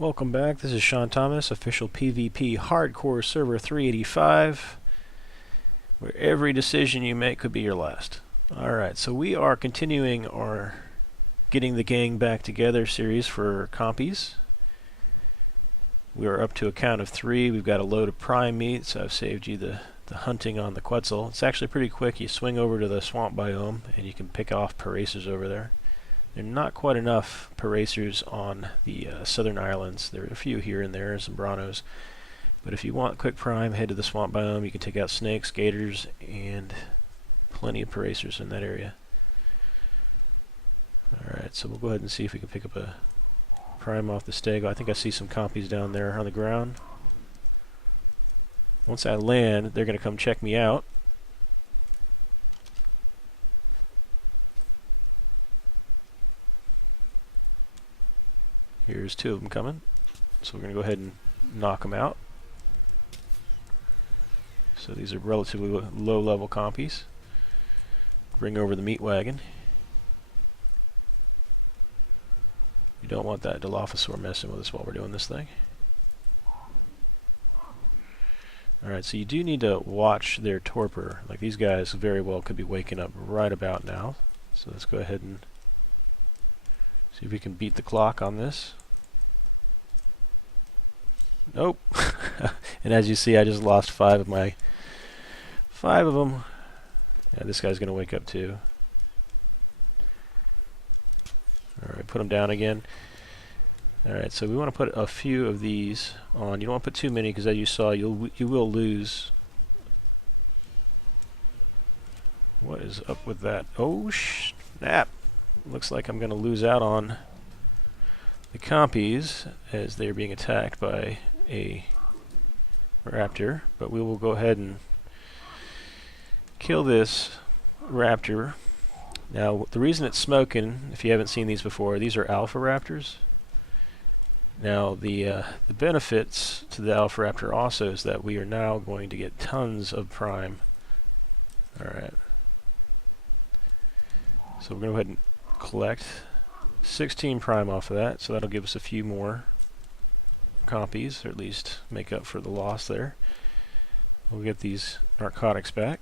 Welcome back. This is SeanThomas, official PvP hardcore server 385, where every decision you make could be your last. Alright, so we are continuing our Getting the Gang Back Together series for compies. We are up to a count of 3. We've got a load of prime meat, so I've saved you the hunting on the Quetzal. It's actually pretty quick. You swing over to the swamp biome and you can pick off paracers over there. There are not quite enough paracers on the southern islands. There are a few here and there, some branos. But if you want quick prime, head to the swamp biome. You can take out snakes, gators, and plenty of paracers in that area. Alright, so we'll go ahead and see if we can pick up a prime off the stego. I think I see some compies down there on the ground. Once I land, they're going to come check me out. Here's 2 of them coming. So we're going to go ahead and knock them out. So these are relatively low-level compies. Bring over the meat wagon. You don't want that Dilophosaur messing with us while we're doing this thing. Alright, so you do need to watch their torpor. Like, these guys very well could be waking up right about now. So let's go ahead and see if we can beat the clock on this. Nope. And as you see, I just lost 5 of my 5 of them. Yeah, this guy's gonna wake up too. Alright, put them down again. Alright, so we want to put a few of these on. You don't want to put too many because, as you saw, you will lose. What is up with that? Oh snap! Looks like I'm going to lose out on the compies as they're being attacked by a raptor. But we will go ahead and kill this raptor. Now, the reason it's smoking, if you haven't seen these before, these are alpha raptors. Now, the benefits to the alpha raptor also is that we are now going to get tons of prime. Alright. So we're going to go ahead and collect 16 prime off of that, so that'll give us a few more compies, or at least make up for the loss there. We'll get these narcotics back.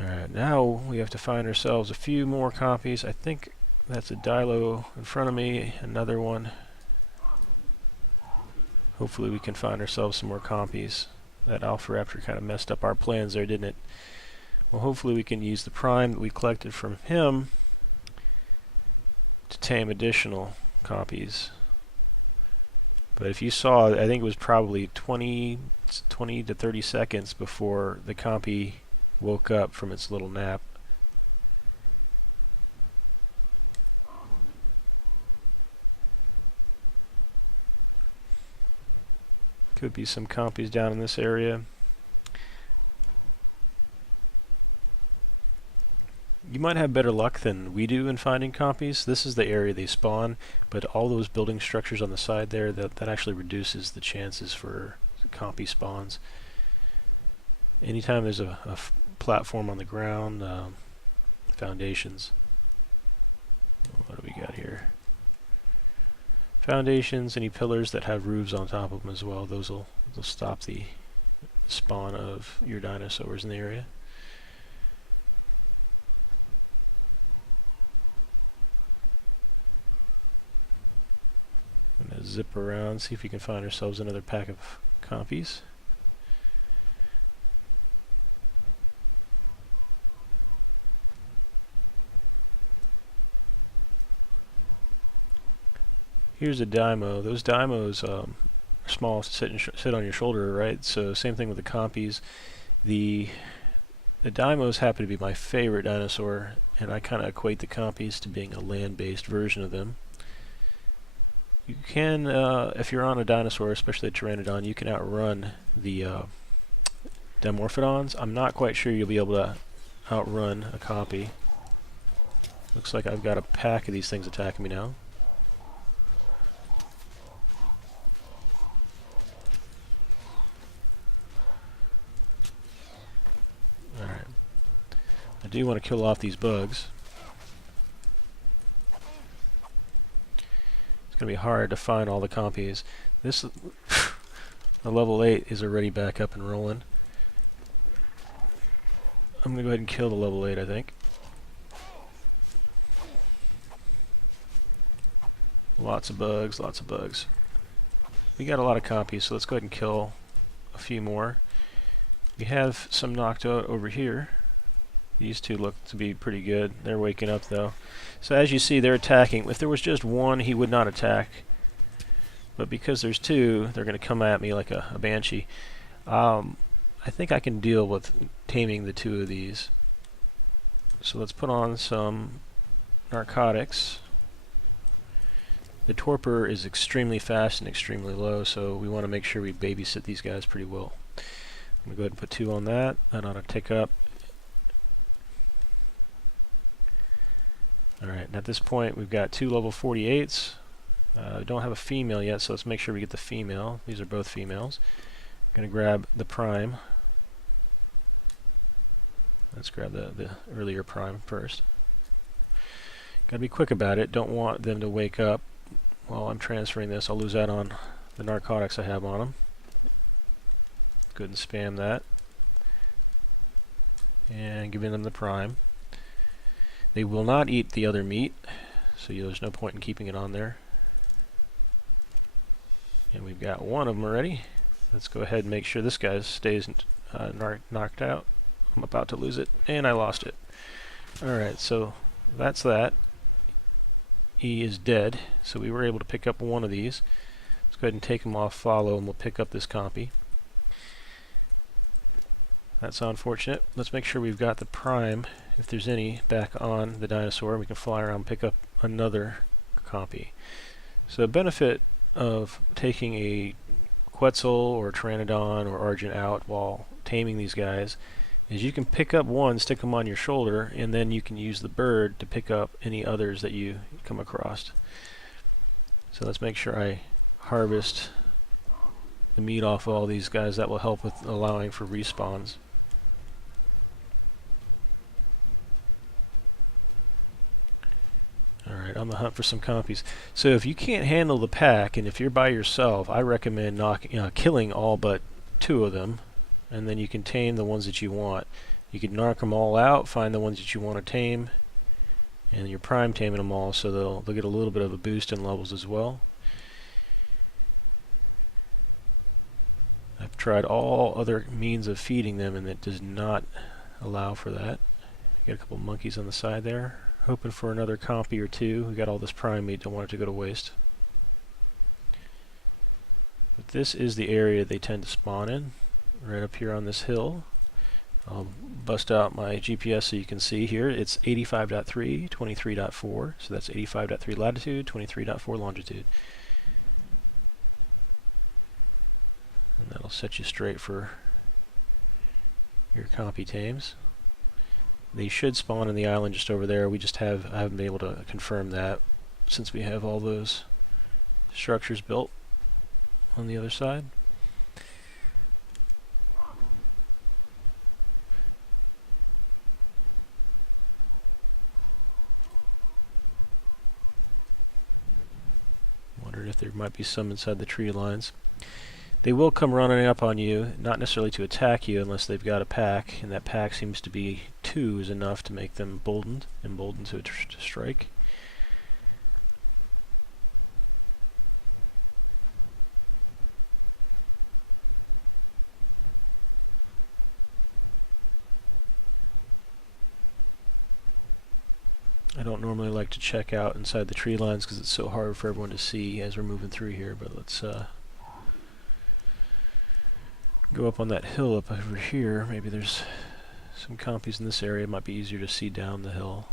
Alright, now we have to find ourselves a few more compies. I think that's a dilo in front of me, another one. Hopefully we can find ourselves some more compies. That alpha raptor kind of messed up our plans there, didn't it? Well, hopefully we can use the prime that we collected from him to tame additional compies. But if you saw, I think it was probably 20 to 30 seconds before the compy woke up from its little nap. Could be some compies down in this area. You might have better luck than we do in finding compies. This is the area they spawn, but all those building structures on the side there, that actually reduces the chances for compy spawns. Anytime there's a platform on the ground, foundations. What do we got here? Foundations, any pillars that have roofs on top of them as well, those will stop the spawn of your dinosaurs in the area. I'm going to zip around, see if we can find ourselves another pack of compies. Here's a Dymo. Those Dymos are small, sit on your shoulder, right? So same thing with the compies. The Dymos happen to be my favorite dinosaur, and I kind of equate the compies to being a land-based version of them. You can, if you're on a dinosaur, especially a pteranodon, you can outrun the Dimorphodons. I'm not quite sure you'll be able to outrun a compy. Looks like I've got a pack of these things attacking me now. I do want to kill off these bugs. It's going to be hard to find all the compies. This, the level 8 is already back up and rolling. I'm going to go ahead and kill the level 8, I think. Lots of bugs, lots of bugs. We got a lot of compies, so let's go ahead and kill a few more. We have some knocked out over here. These two look to be pretty good. They're waking up though. So as you see, they're attacking. If there was just one, he would not attack. But because there's two, they're going to come at me like a banshee. I think I can deal with taming the two of these. So let's put on some narcotics. The torpor is extremely fast and extremely low, so we want to make sure we babysit these guys pretty well. I'm going to go ahead and put 2 on that. That ought to tick up. Alright, and at this point we've got 2 level 48s. We don't have a female yet, so let's make sure we get the female. These are both females. I'm going to grab the prime. Let's grab the earlier prime first. Got to be quick about it. Don't want them to wake up while I'm transferring this. I'll lose out on the narcotics I have on them. Go ahead and spam that. And giving them the prime. They will not eat the other meat, so there's no point in keeping it on there. And we've got one of them already. Let's go ahead and make sure this guy stays knocked out. I'm about to lose it, and I lost it. Alright, so that's that. He is dead, so we were able to pick up one of these. Let's go ahead and take him off follow, and we'll pick up this compy. That's unfortunate. Let's make sure we've got the prime, if there's any, back on the dinosaur. We can fly around and pick up another compy. So the benefit of taking a Quetzal or Pteranodon or Argent out while taming these guys is you can pick up one, stick them on your shoulder, and then you can use the bird to pick up any others that you come across. So let's make sure I harvest the meat off of all these guys. That will help with allowing for respawns. Alright, on the hunt for some compies. So if you can't handle the pack, and if you're by yourself, I recommend killing all but 2 of them, and then you can tame the ones that you want. You can knock them all out, find the ones that you want to tame, and you're prime taming them all, so they'll get a little bit of a boost in levels as well. I've tried all other means of feeding them, and it does not allow for that. Got a couple monkeys on the side there. Hoping for another compy or 2. We got all this prime meat, don't want it to go to waste. But this is the area they tend to spawn in, right up here on this hill. I'll bust out my GPS so you can see here. It's 85.3, 23.4, so that's 85.3 latitude, 23.4 longitude. And that'll set you straight for your compy tames. They should spawn in the island just over there. I haven't been able to confirm that since we have all those structures built on the other side. Wondered if there might be some inside the tree lines. They will come running up on you, not necessarily to attack you unless they've got a pack, and that pack seems to be 2 is enough to make them emboldened to strike. I don't normally like to check out inside the tree lines because it's so hard for everyone to see as we're moving through here, but let's go up on that hill up over here. Maybe there's some compies in this area. It might be easier to see down the hill.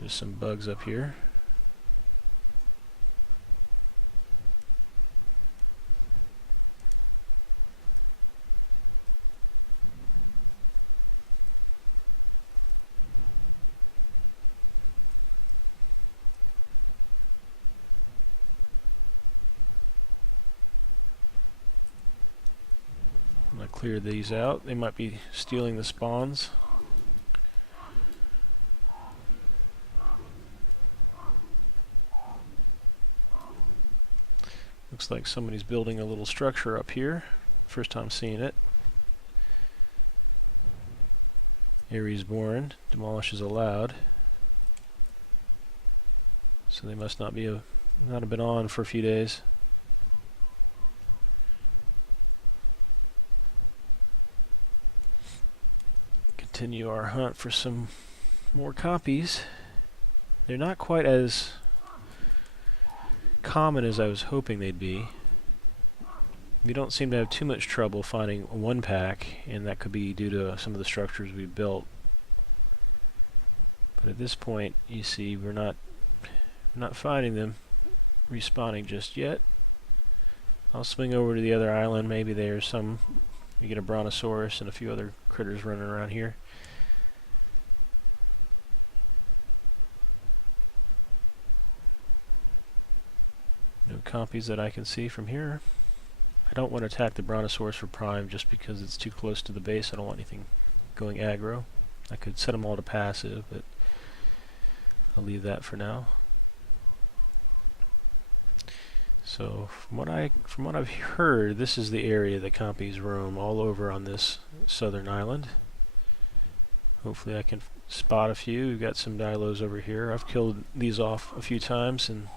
Just some bugs up here. Clear these out. They might be stealing the spawns. Looks like somebody's building a little structure up here. First time seeing it. Aries born. Demolish is allowed. So they must not have been on for a few days. Continue our hunt for some more copies. They're not quite as common as I was hoping they'd be. We don't seem to have too much trouble finding one pack, and that could be due to some of the structures we built. But at this point, you see, we're not finding them respawning just yet. I'll swing over to the other island. Maybe there's some. You get a brontosaurus and a few other critters running around here. No compies that I can see from here. I don't want to attack the brontosaurus for prime just because it's too close to the base. I don't want anything going aggro. I could set them all to passive, but I'll leave that for now. So from what I've heard, this is the area that compies roam all over on this southern island. Hopefully I can spot a few. We've got some dilos over here. I've killed these off a few times and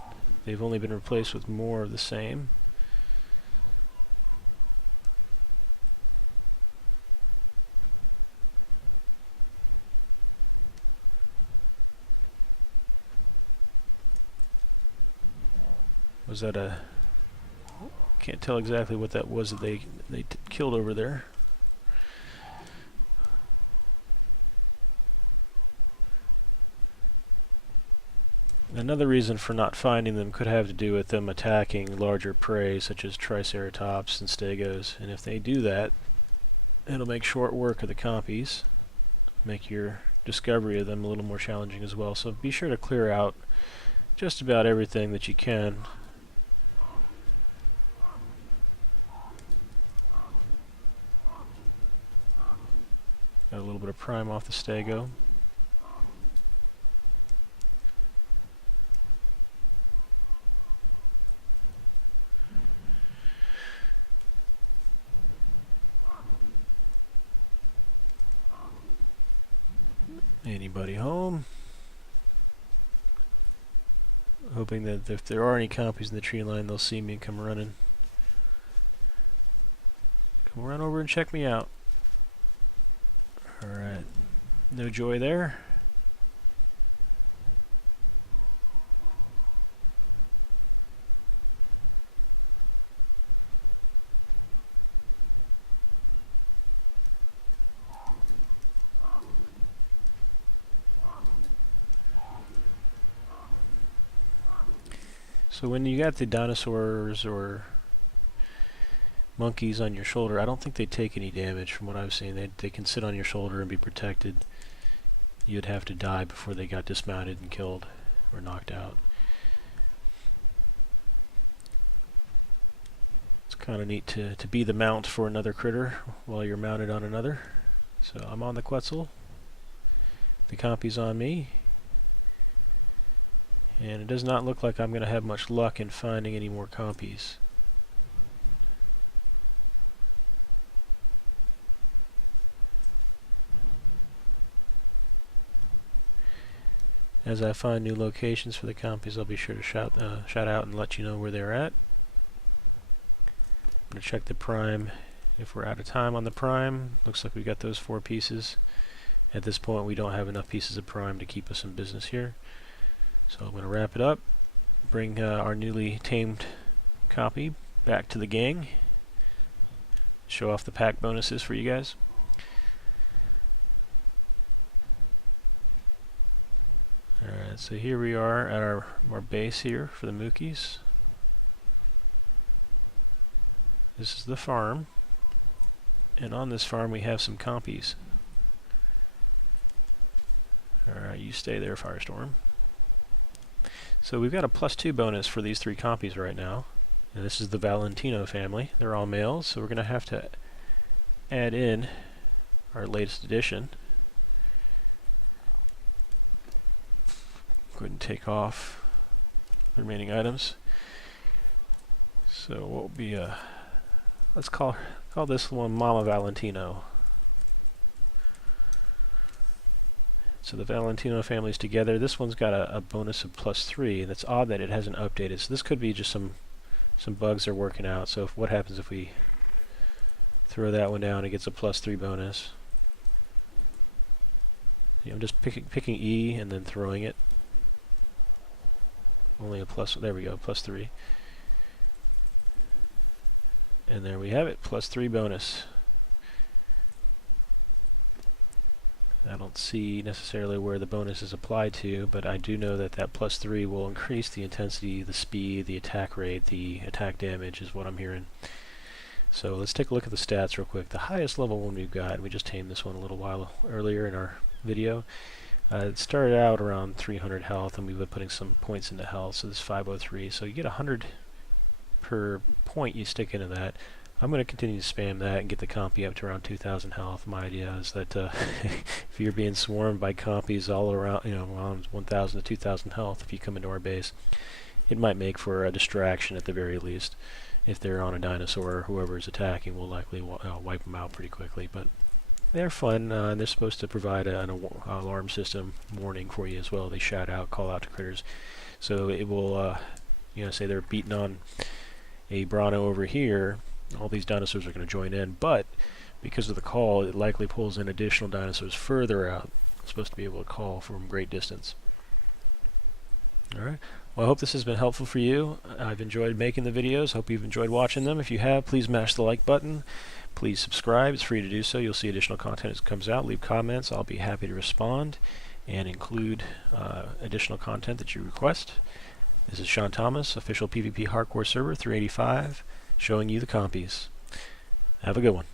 they've only been replaced with more of the same. Was that a... Can't tell exactly what that was that they killed over there. Another reason for not finding them could have to do with them attacking larger prey such as triceratops and stegos, and if they do that, it'll make short work of the compies, make your discovery of them a little more challenging as well. So be sure to clear out just about everything that you can. Got a little bit of prime off the stego. Anybody home? Hoping that if there are any compies in the tree line, they'll see me and come running. Come run over and check me out. Alright. No joy there. So when you got the dinosaurs or monkeys on your shoulder, I don't think they take any damage from what I've seen. They can sit on your shoulder and be protected. You'd have to die before they got dismounted and killed or knocked out. It's kind of neat to be the mount for another critter while you're mounted on another. So I'm on the Quetzal. The compy's on me. And it does not look like I'm going to have much luck in finding any more compies. As I find new locations for the compies, I'll be sure to shout out and let you know where they're at. I'm going to check the prime if we're out of time on the prime. Looks like we got those 4 pieces. At this point, we don't have enough pieces of prime to keep us in business here. So I'm going to wrap it up, bring our newly tamed compy back to the gang, show off the pack bonuses for you guys. Alright, so here we are at our base here for the Mookies. This is the farm, and on this farm we have some compies. Alright, you stay there, Firestorm. So we've got a +2 bonus for these 3 compies right now. And this is the Valentino family. They're all males, so we're going to have to add in our latest addition. Go ahead and take off the remaining items. So what will be let's call this one Mama Valentino. So the Valentino family's together. This one's got a bonus of +3, and it's odd that it hasn't updated. So this could be just some bugs they're working out. So what happens if we throw that one down? It gets a +3 bonus. I'm just picking E and then throwing it. Only a plus. There we go, +3. And there we have it, +3 bonus. I don't see necessarily where the bonus is applied to, but I do know that that +3 will increase the intensity, the speed, the attack rate, the attack damage is what I'm hearing. So let's take a look at the stats real quick. The highest level one we've got, we just tamed this one a little while earlier in our video. It started out around 300 health, and we've been putting some points into health, so this is 503. So you get 100 per point you stick into that. I'm going to continue to spam that and get the compy up to around 2,000 health. My idea is that if you're being swarmed by compies all around, around 1,000 to 2,000 health, if you come into our base, it might make for a distraction at the very least. If they're on a dinosaur, whoever is attacking will likely wipe them out pretty quickly. But they're fun, and they're supposed to provide an alarm system warning for you as well. They shout out, call out to critters. So it will, say they're beating on a Brano over here, all these dinosaurs are going to join in, but because of the call, it likely pulls in additional dinosaurs further out. It's supposed to be able to call from great distance. Alright, well, I hope this has been helpful for you. I've enjoyed making the videos. Hope you've enjoyed watching them. If you have, please mash the like button. Please subscribe. It's free to do so. You'll see additional content as it comes out. Leave comments. I'll be happy to respond and include additional content that you request. This is SeanThomas, official PvP hardcore server 385, showing you the compies. Have a good one.